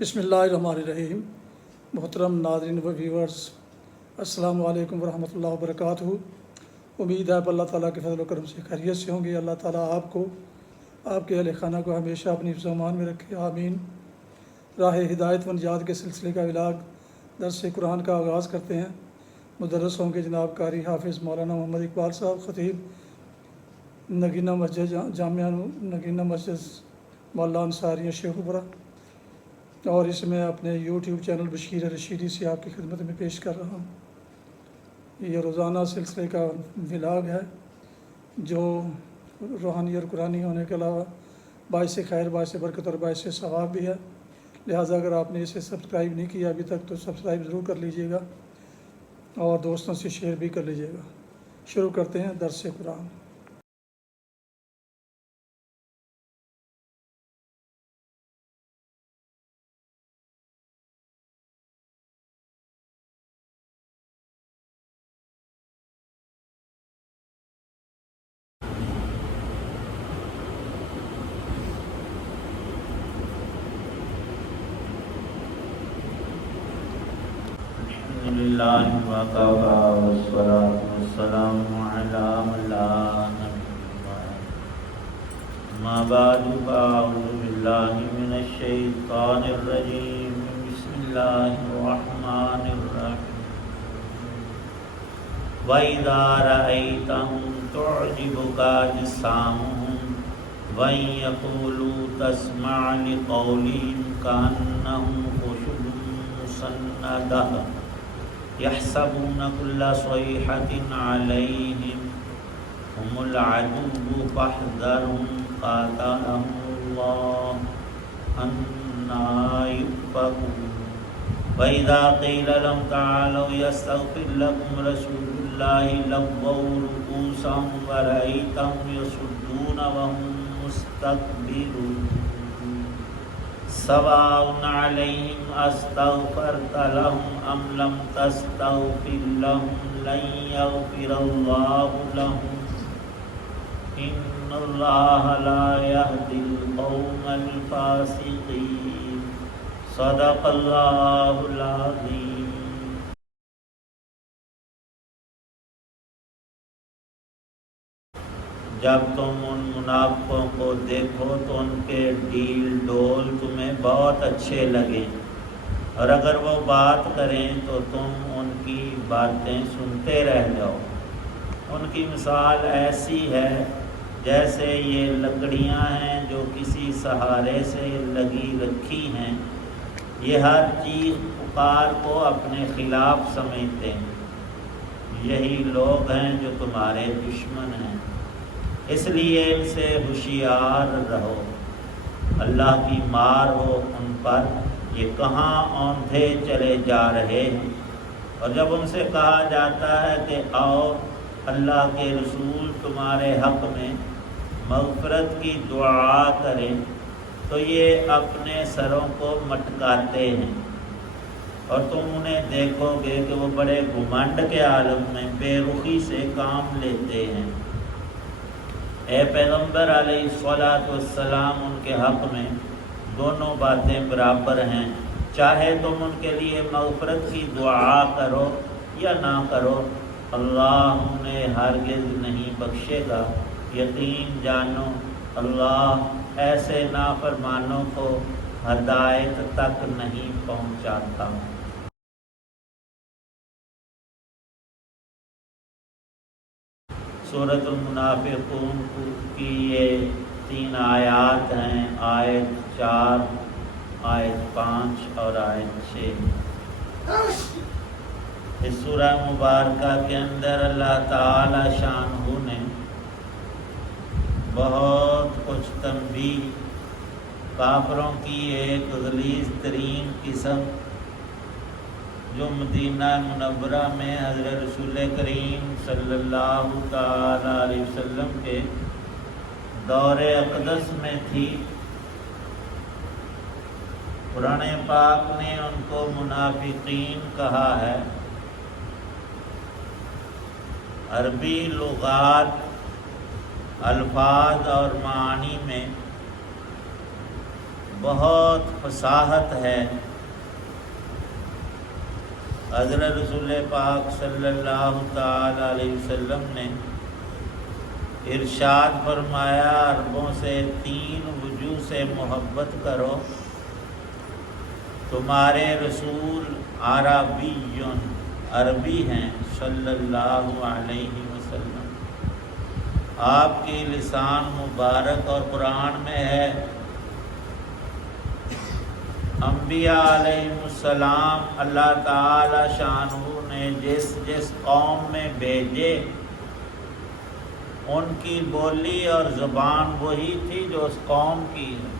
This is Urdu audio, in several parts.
بسم اللہ الرحمن الرحیم۔ محترم ناظرین و ویورز، السلام علیکم ورحمۃ اللہ وبرکاتہ۔ امید ہے اللہ تعالیٰ کے فضل و کرم سے خیریت سے ہوں گے۔ اللہ تعالیٰ آپ کو، آپ کے اہل خانہ کو ہمیشہ اپنی حفظ و امان میں رکھے، آمین۔ راہ ہدایت و نجات کے سلسلے کا ولاگ درس قرآن کا آغاز کرتے ہیں۔ مدرس ہوں گے جناب قاری حافظ مولانا محمد اقبال صاحب، خطیب نگینہ مسجد جامعہ نگینہ مسجد محلہ انصاریہ شیخوپورہ، اور اس میں اپنے یوٹیوب چینل بشیر رشیدی سے آپ کی خدمت میں پیش کر رہا ہوں۔ یہ روزانہ سلسلے کا ولاگ ہے جو روحانی اور قرآنی ہونے کے علاوہ باعث خیر، باعث برکت اور باعث ثواب بھی ہے۔ لہٰذا اگر آپ نے اسے سبسکرائب نہیں کیا ابھی تک تو سبسکرائب ضرور کر لیجیے گا اور دوستوں سے شیئر بھی کر لیجیے گا۔ شروع کرتے ہیں درس قرآن۔ الحمدللہ وکفی والصلاۃ والسلام علی من لا نبی بعدہ، اما بعد فاعوذ باللہ من الشیطان الرجیم، بسم اللہ الرحمن الرحیم۔ وَإِذَا رَأَيْتَهُمْ تُعْجِبُكَ أَجْسَامُهُمْ وَإِنْ يَقُولُوا تَسْمَعْ لِقَوْلِهِمْ كَأَنَّهُمْ خُشُبٌ مُّسَنَّدَةٌ يَحْسَبُونَ كُلَّ صَيْحَةٍ عَلَيْهِمْ هُمُ الْعَدُوُّ فَاحْذَرْهُمْ قَاتَلَهُمُ اللَّهُ أَنَّىٰ يُؤْفَكُونَ۔ وَإِذَا قِيلَ لَهُمْ تَعَالَوْا يَسْتَغْفِرْ لَكُمْ رَسُولُ اللَّهِ لَوَّوْا رُءُوسَهُمْ وَرَأَيْتَهُمْ يَصُدُّونَ وَهُمْ مُسْتَكْبِرُونَ۔ سَوَاءٌ عَلَيْهِمْ أَسْتَغْفَرْتَ لَهُمْ أَمْ لَمْ تَسْتَغْفِرْ لَهُمْ لَن يَغْفِرَ اللَّهُ لَهُمْ إِنَّ اللَّهَ لَا يَهْدِي الْقَوْمَ الْفَاسِقِينَ۔ صدق اللہ العظیم۔ جب تم ان منافقوں کو دیکھو تو ان کے ڈیل ڈول تمہیں بہت اچھے لگیں، اور اگر وہ بات کریں تو تم ان کی باتیں سنتے رہ جاؤ۔ ان کی مثال ایسی ہے جیسے یہ لکڑیاں ہیں جو کسی سہارے سے لگی رکھی ہیں، یہ ہر چیز پکار کو اپنے خلاف سمجھتے ہیں۔ یہی لوگ ہیں جو تمہارے دشمن ہیں، اس لیے ان سے ہوشیار رہو، اللہ کی مار ہو ان پر، یہ کہاں اوندھے چلے جا رہے ہیں۔ اور جب ان سے کہا جاتا ہے کہ آؤ اللہ کے رسول تمہارے حق میں مغفرت کی دعا کریں، تو یہ اپنے سروں کو مٹکاتے ہیں، اور تم انہیں دیکھو گے کہ وہ بڑے گھمنڈ کے عالم میں بے رخی سے کام لیتے ہیں۔ اے پیغمبر علیہ الصلاۃ والسلام، ان کے حق میں دونوں باتیں برابر ہیں، چاہے تم ان کے لیے مغفرت کی دعا کرو یا نہ کرو، اللہ انہیں ہرگز نہیں بخشے گا۔ یقین جانو اللہ ایسے نافرمانوں کو ہدایت تک نہیں پہنچاتا۔ سورۃ المنافقون کی یہ 3 آیات ہیں، آیت 4، آیت 5 اور آیت 6۔ اس سورہ مبارکہ کے اندر اللہ تعالی شانہ نے بہت کچھ تنبیہ کافروں کی ایک غلیظ ترین قسم جو مدینہ منورہ میں حضرت رسول کریم صلی اللہ تعالی علیہ وسلم کے دور اقدس میں تھی، قرآن پاک نے ان کو منافقین کہا ہے۔ عربی لغات الفاظ اور معانی میں بہت فصاحت ہے۔ حضرت رسول پاک صلی اللہ تعالی علیہ وسلم نے ارشاد فرمایا، عربوں سے 3 وجوہ سے محبت کرو۔ تمہارے رسول عربی ہیں صلی اللہ علیہ وسلم، آپ کی لسان مبارک اور قرآن میں ہے، انبیاء علیہ السلام اللہ تعالی شانہ نے جس جس قوم میں بھیجے ان کی بولی اور زبان وہی تھی جو اس قوم کی ہے۔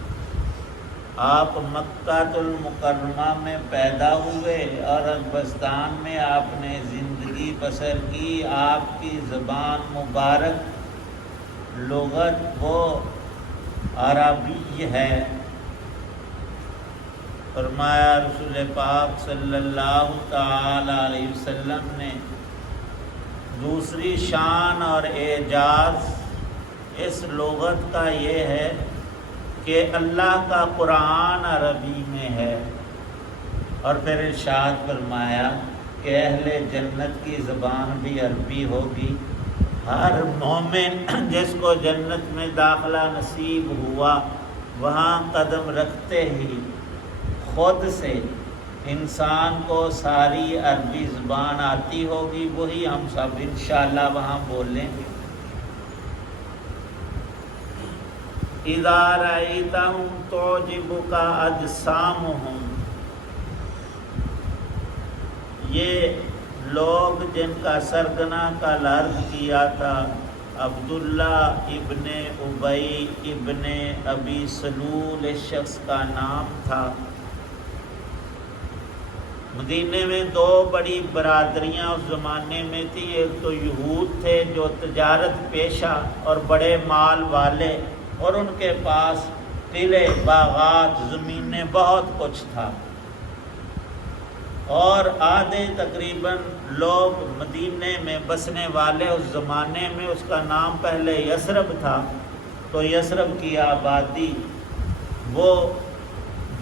آپ مکہ المکرمہ میں پیدا ہوئے اور عربستان میں آپ نے زندگی بسر کی، آپ کی زبان مبارک لغت وہ عربی ہے۔ فرمایا رسول پاک صلی اللہ تعالی علیہ وسلم نے، دوسری شان اور اعجاز اس لغت کا یہ ہے کہ اللہ کا قرآن عربی میں ہے، اور پھر ارشاد فرمایا کہ اہل جنت کی زبان بھی عربی ہوگی۔ ہر مومن جس کو جنت میں داخلہ نصیب ہوا، وہاں قدم رکھتے ہی خود سے انسان کو ساری عربی زبان آتی ہوگی، وہی ہم سب انشاءاللہ وہاں بولیں گے۔ اذا رأیتہم تعجبک اجسامہم، یہ لوگ جن کا سرگنا کا عرض کیا تھا، عبداللہ ابن ابی ابن ابی سلول اس شخص کا نام تھا۔ مدینے میں 2 بڑی برادریاں اس زمانے میں تھی، ایک تو یہود تھے جو تجارت پیشہ اور بڑے مال والے، اور ان کے پاس قلعے، باغات، زمینیں، بہت کچھ تھا، اور آدھے تقریباً لوگ مدینے میں بسنے والے اس زمانے میں، اس کا نام پہلے یثرب تھا، تو یثرب کی آبادی وہ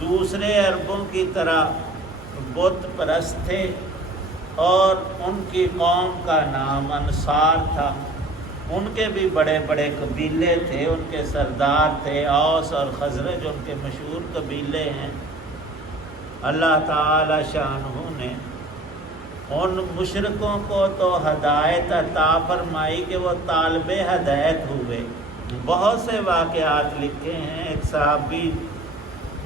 دوسرے عربوں کی طرح بت پرست تھے، اور ان کی قوم کا نام انصار تھا۔ ان کے بھی بڑے بڑے قبیلے تھے، ان کے سردار تھے، اوس اور خزرج ان کے مشہور قبیلے ہیں۔ اللہ تعالی شانہ نے ان مشرکوں کو تو ہدایت عطا فرمائی کہ وہ طالب ہدایت ہوئے۔ بہت سے واقعات لکھے ہیں۔ ایک صحابی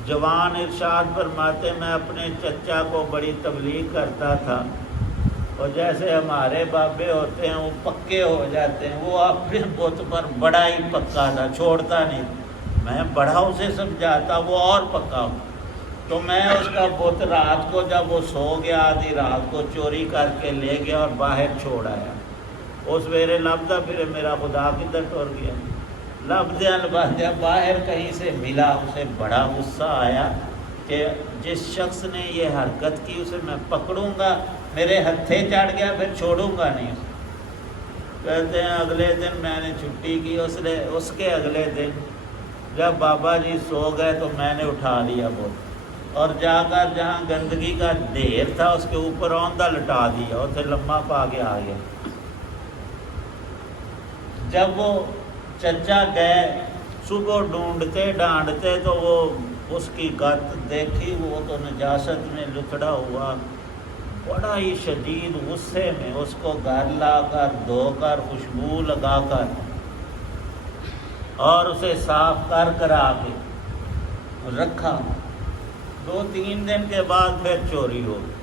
جوان ارشاد فرماتے، میں اپنے چچا کو بڑی تبلیغ کرتا تھا، اور جیسے ہمارے بابے ہوتے ہیں وہ پکے ہو جاتے ہیں، وہ اپنے بت پر بڑا ہی پکا تھا، چھوڑتا نہیں۔ میں بڑا اسے سمجھاتا، وہ اور پکا ہو، تو میں اس کا بت رات کو جب وہ سو گیا، آدھی رات کو چوری کر کے لے گیا اور باہر چھوڑ آیا۔ اس ویرے لبدہ پھر میرا خدا کدھر ٹر گیا، لبدہ باہر کہیں سے ملا، اسے بڑا غصہ آیا کہ جس شخص نے یہ حرکت کی اسے میں پکڑوں گا، میرے ہتھے چڑھ گیا پھر چھوڑوں گا نہیں اسے۔ کہتے ہیں اگلے دن میں نے چھٹی کی، اس کے اگلے دن جب بابا جی سو گئے تو میں نے اٹھا لیا بت، اور جا کر جہاں گندگی کا ڈھیر تھا اس کے اوپر اوندھا لٹا دیا، اسے لمبا پا کے آ گیا۔ جب وہ چچا گئے صبح ڈھونڈتے ڈانڈتے تو وہ اس کی گت دیکھی، وہ تو نجاست میں لتڑا ہوا، بڑا ہی شدید غصے میں اس کو گھر لا کر دھو کر خوشبو لگا کر اور اسے صاف کر آ کے رکھا۔ 2-3 دن کے بعد پھر چوری ہو گئی۔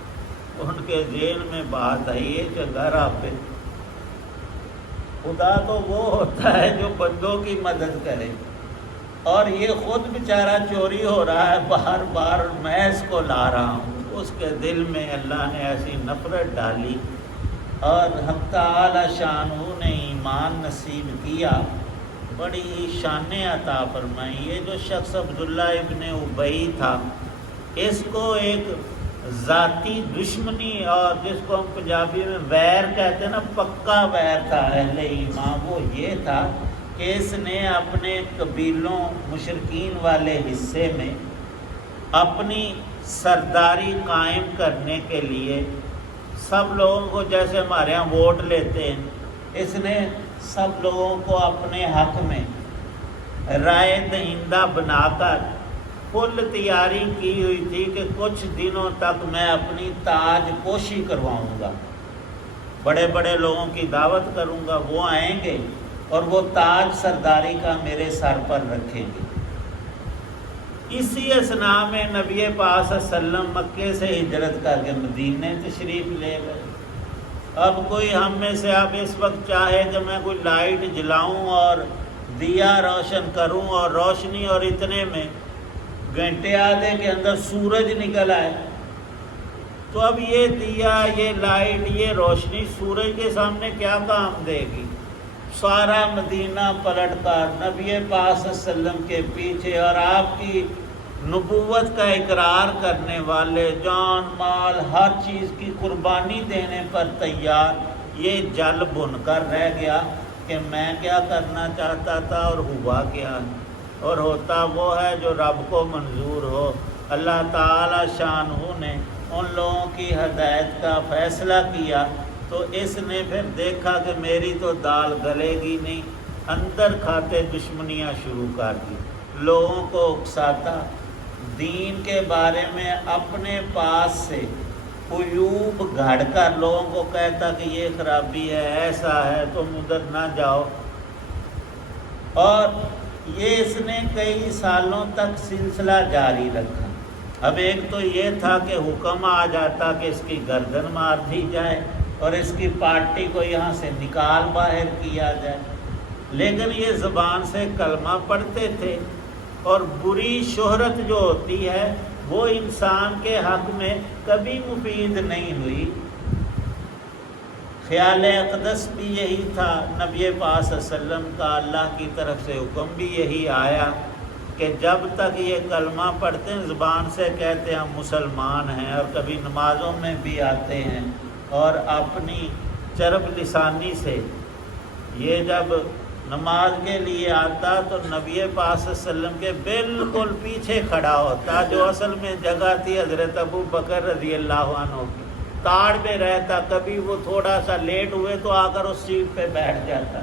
ان کے ذہن میں بات آئی ہے کہ گھر آپ پہ خدا تو وہ ہوتا ہے جو بندوں کی مدد کرے، اور یہ خود بیچارہ چوری ہو رہا ہے، بار بار میں اس کو لا رہا ہوں۔ اس کے دل میں اللہ نے ایسی نفرت ڈالی، اور حق تعالی شانہ نے ایمان نصیب کیا، بڑی ہی شانیں عطا فرمائی۔ یہ جو شخص عبداللہ ابن ابی تھا، اس کو ایک ذاتی دشمنی، اور جس کو ہم پنجابی میں ویر کہتے ہیں نا، پکا ویر تھا اہل ایمان، وہ یہ تھا کہ اس نے اپنے قبیلوں مشرکین والے حصے میں اپنی سرداری قائم کرنے کے لیے سب لوگوں کو، جیسے ہمارے ہاں ووٹ لیتے ہیں، اس نے سب لوگوں کو اپنے حق میں رائے دہندہ بنا کر فل تیاری کی ہوئی تھی کہ کچھ دنوں تک میں اپنی تاج پوشی کرواؤں گا، بڑے بڑے لوگوں کی دعوت کروں گا، وہ آئیں گے اور وہ تاج سرداری کا میرے سر پر رکھیں گے۔ اسی اثناء میں نبی پاک صلی اللہ علیہ وسلم مکے سے ہجرت کر کے مدینے تشریف لے گئے۔ اب کوئی ہم میں سے اب اس وقت چاہے کہ میں کوئی لائٹ جلاؤں اور دیا روشن کروں اور روشنی، اور اتنے میں گھنٹے آدھے کے اندر سورج نکل آئے، تو اب یہ دیا، یہ لائٹ، یہ روشنی سورج کے سامنے کیا کام دے گی؟ سارا مدینہ پلٹ کر نبی پاک صلی اللہ علیہ وسلم کے پیچھے اور آپ کی نبوت کا اقرار کرنے والے، جان مال ہر چیز کی قربانی دینے پر تیار، یہ جل بن کر رہ گیا کہ میں کیا کرنا چاہتا تھا اور ہوا کیا، اور ہوتا وہ ہے جو رب کو منظور ہو۔ اللہ تعالی شانہ نے ان لوگوں کی ہدایت کا فیصلہ کیا تو اس نے پھر دیکھا کہ میری تو دال گلے گی نہیں، اندر کھاتے دشمنیاں شروع کر دی، لوگوں کو اکساتا، دین کے بارے میں اپنے پاس سے عیوب گھڑ کر لوگوں کو کہتا کہ یہ خرابی ہے، ایسا ہے، تم ادھر نہ جاؤ۔ اور یہ اس نے کئی سالوں تک سلسلہ جاری رکھا۔ اب ایک تو یہ تھا کہ حکم آ جاتا کہ اس کی گردن مار دی جائے اور اس کی پارٹی کو یہاں سے نکال باہر کیا جائے، لیکن یہ زبان سے کلمہ پڑھتے تھے، اور بری شہرت جو ہوتی ہے وہ انسان کے حق میں کبھی مفید نہیں ہوئی۔ خیال اقدس بھی یہی تھا، نبی پاک صلی اللہ علیہ وسلم کا اللہ کی طرف سے حکم بھی یہی آیا کہ جب تک یہ کلمہ پڑھتے ہیں، زبان سے کہتے ہیں ہم مسلمان ہیں، اور کبھی نمازوں میں بھی آتے ہیں، اور اپنی چرب لسانی سے یہ جب نماز کے لیے آتا تو نبی پاک صلی اللہ علیہ وسلم کے بالکل پیچھے کھڑا ہوتا، جو اصل میں جگہ تھی حضرت ابو بکر رضی اللہ عنہ کی، تاڑ میں رہتا، کبھی وہ تھوڑا سا لیٹ ہوئے تو آ کر اس سیٹ پہ بیٹھ جاتا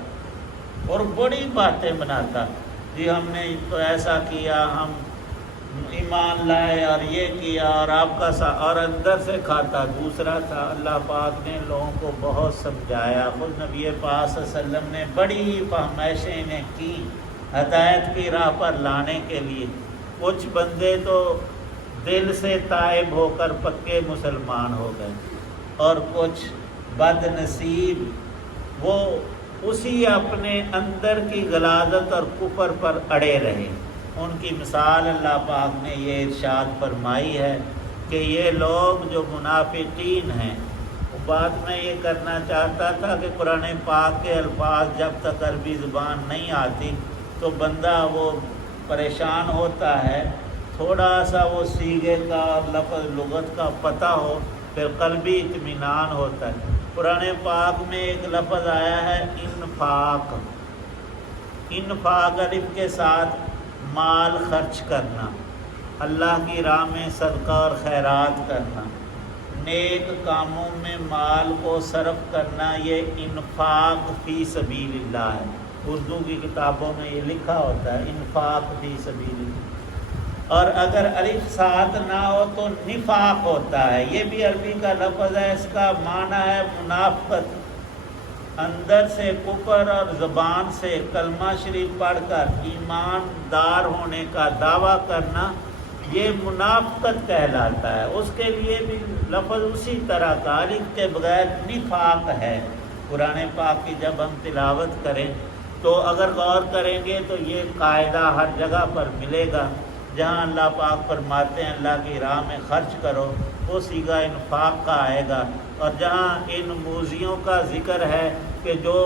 اور بڑی باتیں بناتا، جی ہم نے تو ایسا کیا، ہم ایمان لائے اور یہ کیا، اور آپ کا اور اندر سے کھاتا دوسرا تھا۔ اللہ پاک نے لوگوں کو بہت سمجھایا، خود نبی پاک صلی اللہ علیہ وسلم نے بڑی فہمائشیں انہیں کی ہدایت کی راہ پر لانے کے لیے۔ کچھ بندے تو دل سے تائب ہو کر پکے مسلمان ہو گئے، اور کچھ بد نصیب وہ اسی اپنے اندر کی غلاظت اور کفر پر اڑے رہے۔ ان کی مثال اللہ پاک نے یہ ارشاد فرمائی ہے کہ یہ لوگ جو منافقین ہیں، بات میں یہ کرنا چاہتا تھا کہ قرآن پاک کے الفاظ جب تک عربی زبان نہیں آتی تو بندہ وہ پریشان ہوتا ہے، تھوڑا سا وہ صیغے کا اور لفظ لغت کا پتہ ہو پھر قلبی اطمینان ہوتا ہے۔ قرآن پاک میں ایک لفظ آیا ہے انفاق، انفاق الف کے ساتھ مال خرچ کرنا، اللہ کی راہ میں صدقہ اور خیرات کرنا، نیک کاموں میں مال کو صرف کرنا، یہ انفاق فی سبیل اللہ ہے۔ اردو کی کتابوں میں یہ لکھا ہوتا ہے انفاق فی سبیل اللہ، اور اگر الف ساتھ نہ ہو تو نفاق ہوتا ہے، یہ بھی عربی کا لفظ ہے، اس کا معنی ہے منافقت، اندر سے کفر اور زبان سے کلمہ شریف پڑھ کر ایماندار ہونے کا دعویٰ کرنا، یہ منافقت کہلاتا ہے۔ اس کے لیے بھی لفظ اسی طرح کا الف کے بغیر نفاق ہے۔ قرآن پاک کی جب ہم تلاوت کریں تو اگر غور کریں گے تو یہ قاعدہ ہر جگہ پر ملے گا، جہاں اللہ پاک فرماتے ہیں اللہ کی راہ میں خرچ کرو، وہ صیغہ انفاق کا آئے گا، اور جہاں ان موذیوں کا ذکر ہے کہ جو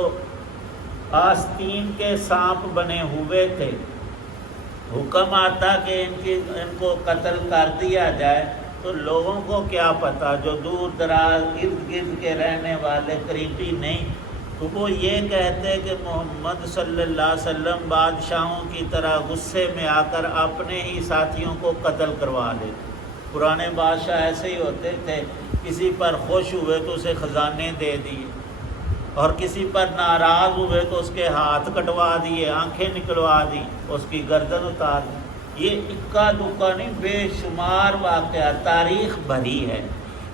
آستین کے سانپ بنے ہوئے تھے، حکم آتا کہ ان کو قتل کر دیا جائے، تو لوگوں کو کیا پتہ جو دور دراز ارد گرد کے رہنے والے قریبی نہیں، تو وہ یہ کہتے کہ محمد صلی اللہ علیہ وسلم بادشاہوں کی طرح غصے میں آ کر اپنے ہی ساتھیوں کو قتل کروا لیتے۔ پرانے بادشاہ ایسے ہی ہوتے تھے، کسی پر خوش ہوئے تو اسے خزانے دے دیے، اور کسی پر ناراض ہوئے تو اس کے ہاتھ کٹوا دیے، آنکھیں نکلوا دی، اس کی گردن اتار دی۔ یہ اکا دکا نہیں، بے شمار واقعہ تاریخ بھری ہے۔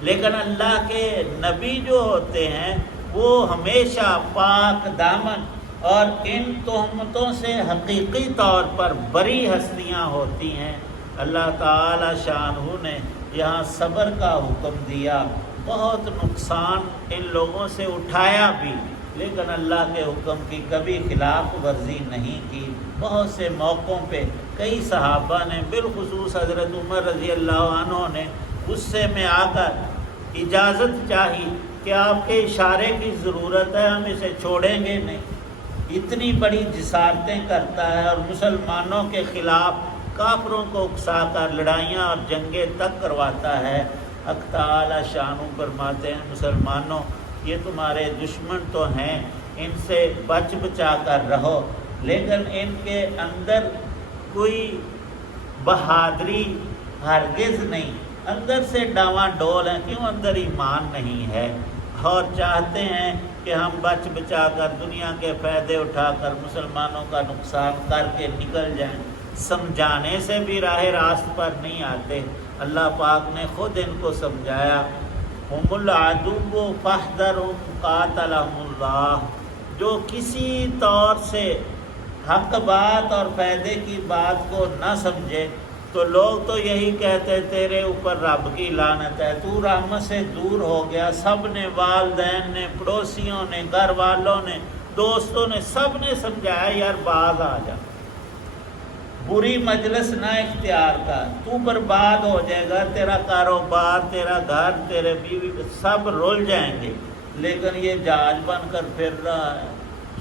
لیکن اللہ کے نبی جو ہوتے ہیں وہ ہمیشہ پاک دامن اور ان تہمتوں سے حقیقی طور پر بری ہستیاں ہوتی ہیں۔ اللہ تعالی شانہ نے یہاں صبر کا حکم دیا، بہت نقصان ان لوگوں سے اٹھایا بھی، لیکن اللہ کے حکم کی کبھی خلاف ورزی نہیں کی۔ بہت سے موقعوں پہ کئی صحابہ نے، بالخصوص حضرت عمر رضی اللہ عنہ نے غصے میں آ کر اجازت چاہی کہ آپ کے اشارے کی ضرورت ہے، ہم اسے چھوڑیں گے نہیں۔ اتنی بڑی جسارتیں کرتا ہے اور مسلمانوں کے خلاف کافروں کو اکسا کر لڑائیاں اور جنگیں تک کرواتا ہے۔ حق تعالی شانہ فرماتے ہیں مسلمانوں یہ تمہارے دشمن تو ہیں، ان سے بچ بچا کر رہو، لیکن ان کے اندر کوئی بہادری ہرگز نہیں، اندر سے ڈاواں ڈول ہیں، کیوں اندر ایمان نہیں ہے، اور چاہتے ہیں کہ ہم بچ بچا کر دنیا کے فائدے اٹھا کر مسلمانوں کا نقصان کر کے نکل جائیں۔ سمجھانے سے بھی راہ راست پر نہیں آتے۔ اللہ پاک نے خود ان کو سمجھایا، ہم العدو فاحذرہم قاتلہم اللہ، جو کسی طور سے حق بات اور فائدے کی بات کو نہ سمجھے تو لوگ تو یہی کہتے تیرے اوپر رب کی لعنت ہے، تو رحمت سے دور ہو گیا۔ سب نے، والدین نے، پڑوسیوں نے، گھر والوں نے، دوستوں نے، سب نے سمجھایا یار باز آ جا، بری مجلس نہ اختیار کر، تو برباد ہو جائے گا، تیرا کاروبار، تیرا گھر، تیرے بیوی سب رول جائیں گے۔ لیکن یہ جہاز بن کر پھر رہا ہے،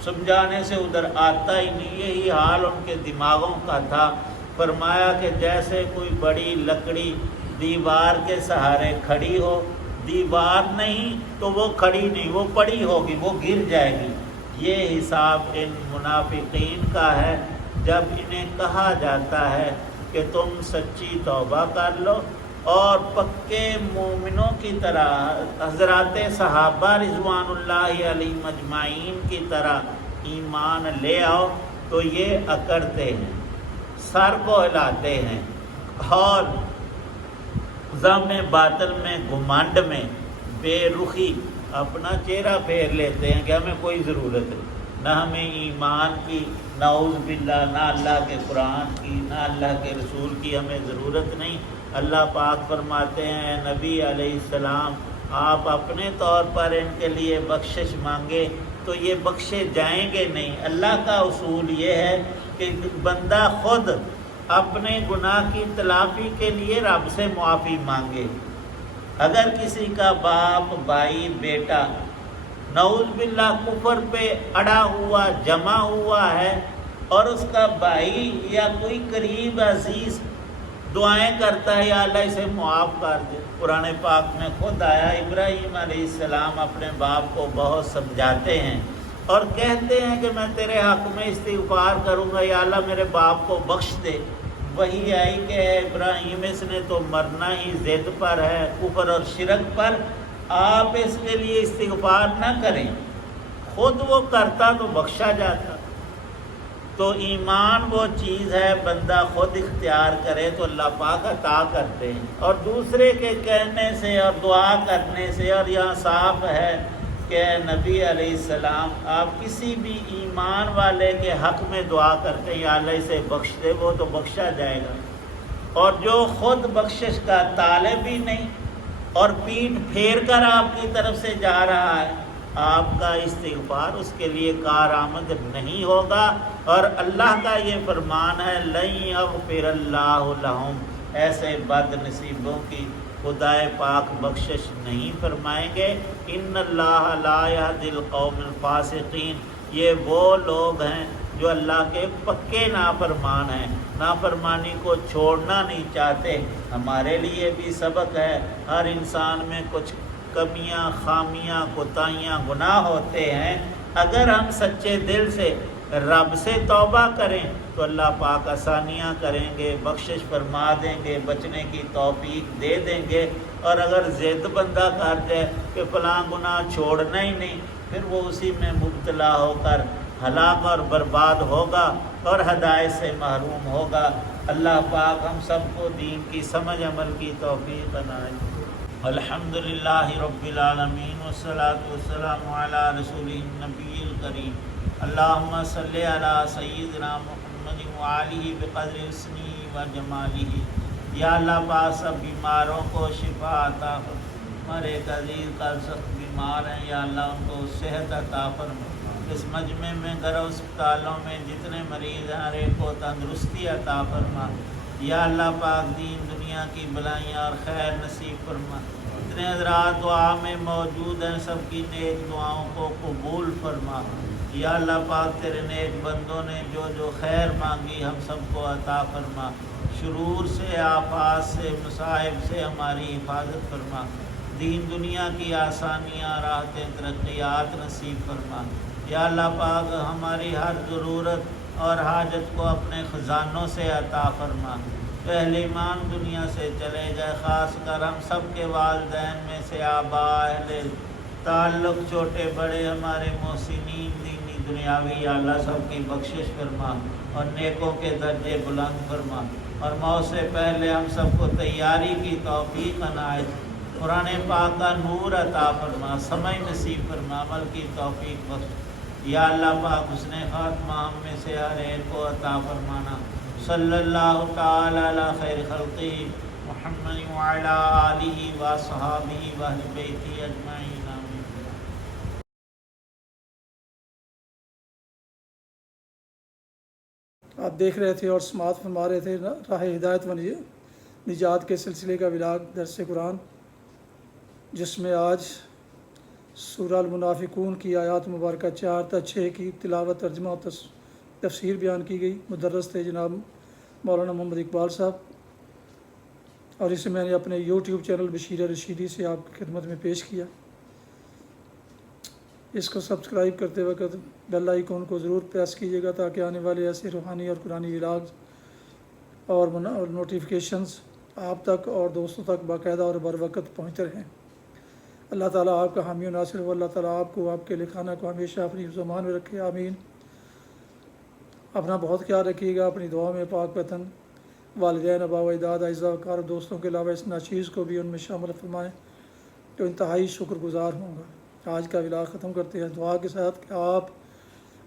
سمجھانے سے ادھر آتا ہی نہیں۔ یہی حال ان کے دماغوں کا تھا۔ فرمایا کہ جیسے کوئی بڑی لکڑی دیوار کے سہارے کھڑی ہو، دیوار نہیں تو وہ کھڑی نہیں، وہ پڑی ہوگی، وہ گر جائے گی۔ یہ حساب ان منافقین کا ہے۔ جب انہیں کہا جاتا ہے کہ تم سچی توبہ کر لو اور پکے مومنوں کی طرح حضرات صحابہ رضوان اللہ علیہم اجمعین کی طرح ایمان لے آؤ، تو یہ اکڑتے ہیں، سر کو ہلاتے ہیں، اور ذم باطل میں، گھمنڈ میں، بے رخی اپنا چہرہ پھیر لیتے ہیں کہ ہمیں کوئی ضرورت نہیں، نہ ہمیں ایمان کی، نعوذ باللہ، نہ اللہ کے قرآن کی، نہ اللہ کے رسول کی ہمیں ضرورت نہیں۔ اللہ پاک فرماتے ہیں نبی علیہ السلام آپ اپنے طور پر ان کے لیے بخشش مانگے تو یہ بخشے جائیں گے نہیں۔ اللہ کا اصول یہ ہے کہ بندہ خود اپنے گناہ کی تلافی کے لیے رب سے معافی مانگے۔ اگر کسی کا باپ، بھائی، بیٹا نعوذ باللہ کفر پہ اڑا ہوا، جمع ہوا ہے، اور اس کا بھائی یا کوئی قریب عزیز دعائیں کرتا ہے یا اللہ اسے معاف کر دے، قرآن پاک میں خود آیا ابراہیم علیہ السلام اپنے باپ کو بہت سمجھاتے ہیں اور کہتے ہیں کہ میں تیرے حق میں استغفار کروں گا، یا اللہ میرے باپ کو بخش دے۔ وہی آئی کہ ابراہیم اس نے تو مرنا ہی ضد پر ہے، کفر اور شرک پر، آپ اس کے لیے استغفار نہ کریں، خود وہ کرتا تو بخشا جاتا۔ تو ایمان وہ چیز ہے بندہ خود اختیار کرے تو اللہ پاک عطا کرتے ہیں، اور دوسرے کے کہنے سے اور دعا کرنے سے، اور یہاں صاف ہے کہ نبی علیہ السلام آپ کسی بھی ایمان والے کے حق میں دعا کرتے ہیں یا اللہ اسے بخش دے، وہ تو بخشا جائے گا۔ اور جو خود بخشش کا طالب ہی نہیں اور پیٹھ پھیر کر آپ کی طرف سے جا رہا ہے، آپ کا استغفار اس کے لیے کارآمد نہیں ہوگا۔ اور اللہ کا یہ فرمان ہے لن یغفر اللہ لہم، ایسے بد نصیبوں کی خدائے پاک بخشش نہیں فرمائیں گے۔ ان اللہ لا یہدی القوم الفاسقین، یہ وہ لوگ ہیں جو اللہ کے پکے نافرمان ہیں، نافرمانی کو چھوڑنا نہیں چاہتے۔ ہمارے لیے بھی سبق ہے، ہر انسان میں کچھ کمیاں خامیاں کوتاہیاں گناہ ہوتے ہیں، اگر ہم سچے دل سے رب سے توبہ کریں تو اللہ پاک آسانیاں کریں گے، بخشش فرما دیں گے، بچنے کی توفیق دے دیں گے۔ اور اگر ضد بندہ کر جائے کہ فلاں گناہ چھوڑنا ہی نہیں، پھر وہ اسی میں مبتلا ہو کر ہلاک اور برباد ہوگا اور ہدایت سے محروم ہوگا۔ اللہ پاک ہم سب کو دین کی سمجھ عمل کی توفیق عنایت۔ الحمدللہ رب العالمین والصلاة والسلام علی رسولہ النبی الکریم۔ اللہم صلی علی سیدنا محمد وآلہ بقدر حسنہ و جمالہ۔ یا اللہ پاک سب بیماروں کو شفا عطا فرما، ہمارے ایک عزیز کل سخت بیمار ہیں، یا اللہ ان کو صحت عطا فرما۔ اس مجمع میں گھر اسپتالوں میں جتنے مریض ہیں ہر ایک کو تندرستی عطا فرما۔ یا اللہ پاک دین دنیا کی بلائیاں اور خیر نصیب فرما۔ جتنے حضرات دعا میں موجود ہیں سب کی نیک دعاؤں کو قبول فرما۔ یا اللہ پاک تیرے نیک بندوں نے جو جو خیر مانگی ہم سب کو عطا فرما۔ شرور سے، آفات سے، مصائب سے ہماری حفاظت فرما۔ دین دنیا کی آسانیاں، راحتیں، ترقیات نصیب فرما۔ یا اللہ پاک ہماری ہر ضرورت اور حاجت کو اپنے خزانوں سے عطا فرما۔ اہل ایمان دنیا سے چلے گئے، خاص کر ہم سب کے والدین میں سے آبا، اہل تعلق، چھوٹے بڑے ہمارے محسنین دینی دنیاوی، یا اللہ سب کی بخشش فرما اور نیکوں کے درجے بلند فرما۔ اور موت سے پہلے ہم سب کو تیاری کی توفیق عنایت، قرآن پاک کا نور عطا فرما، سمجھ نصیب فرما، عمل کی توفیق بخش۔ یا اللہ پاک حسن خاتمہ ہم میں سے ہر ایک کو عطا فرمانا۔ صلی اللہ تعالی علی خیر خلقہ محمد وعلی آلہ وصحابہ واہل بیتہ اجمعین آمین۔ آپ دیکھ رہے تھے اور سماعت فرما رہے تھے راہ ہدایت و نجات کے سلسلے کا ولاگ درس قرآن، جس میں آج سورہ المنافقون کی آیات مبارکہ 4 تا 6 کی تلاوت، ترجمہ اور تفسیر بیان کی گئی۔ مدرس تھے جناب مولانا محمد اقبال صاحب، اور اسے میں نے اپنے یوٹیوب چینل بشیر رشیدی سے آپ کی خدمت میں پیش کیا۔ اس کو سبسکرائب کرتے وقت بیل آئیکن کو ضرور پریس کیجیے گا تاکہ آنے والے ایسے روحانی اور قرآنی ولاگز اور نوٹیفیکیشنز آپ تک اور دوستوں تک باقاعدہ اور بر وقت پہنچتے رہیں۔ اللہ تعالیٰ آپ کا حامی و ناصر ہو، اللہ تعالیٰ آپ کو، آپ کے لکھانہ کو ہمیشہ اپنی حفظ و امان میں رکھے، آمین۔ اپنا بہت خیال رکھیے گا، اپنی دعا میں پاک وطن، والدین، آباء و اجداد، اعزاء و اقارب، دوستوں کے علاوہ اس ناچیز کو بھی ان میں شامل فرمائیں جو انتہائی شکر گزار ہوں گا۔ آج کا ولاگ ختم کرتے ہیں دعا کے ساتھ کہ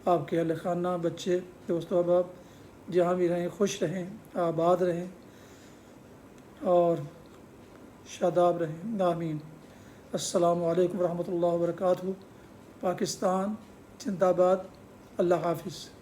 آپ کے اہل خانہ، بچے، دوست و احباب جہاں بھی رہیں خوش رہیں، آباد رہیں اور شاداب رہیں، آمین۔ السلام علیکم ورحمۃ اللہ وبرکاتہ۔ پاکستان زندہ باد۔ اللہ حافظ۔